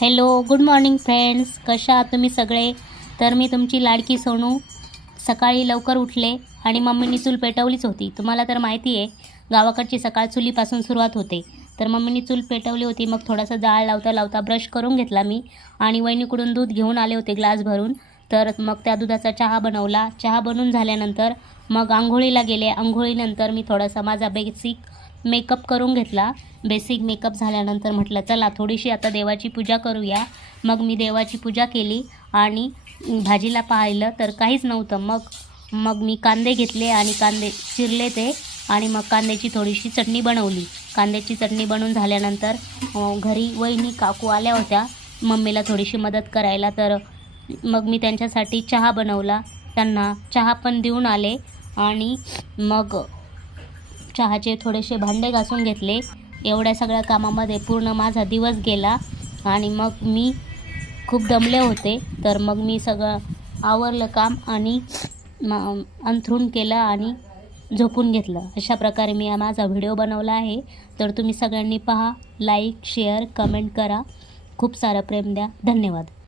Hello good morning friends कशा आहात तुम्ही सगळे? तर मी तुमची लाडकी सोनू. सकाळी लवकर उठले आणि मम्मीनी चूल पेटवलीच होती. तुम्हाला तर माहिती आहे गावाकडची सकाळ चुलीपासून सुरुवात होते. तर मम्मीनी चूल पेटवली होती. मग थोडासा जाळ लावता लावता ब्रश करून घेतला मी आणि वहिनीकडून दूध घेऊन आले होते ग्लास भरून. तर मग त्या दुधाचा चहा बनवला. चहा बनवून झाल्यानंतर मग आंघोळीला गेले. आंघोळीनंतर मी थोडासा माझा बेसिक मेकअप करून घेतला. बेसिक मेकअप झाल्यानंतर म्हटलं चला थोडीशी आता देवाची पूजा करूया. मग मी देवाची पूजा केली आणि भाजीला पाहिलं तर काहीच नव्हतं. मग मग मी कांदे घेतले आणि कांदे चिरले ते आणि मग कांद्याची थोडीशी चटणी बनवली. कांद्याची चटणी बनवून झाल्यानंतर घरी वहिनी काकू आल्या होत्या. मम्मीला थोडीशी मदत करायला तर मग मी त्यांच्यासाठी चहा बनवला. त्यांना चहा पण देऊन आले आणि मग चहाचे थोडेसे भांडे घासून घेतले. एवढ्या सगळ्या कामामध्ये पूर्ण माझा दिवस गेला आणि मग मी खूप दमले होते. तर मग मी सगळं आवरलं काम आणि म अंथरूण केलं आणि झोपून घेतलं. अशा प्रकारे मी माझा व्हिडिओ बनवला आहे. तर तुम्ही सगळ्यांनी पहा लाईक शेअर कमेंट करा. खूप सारं प्रेम द्या. धन्यवाद.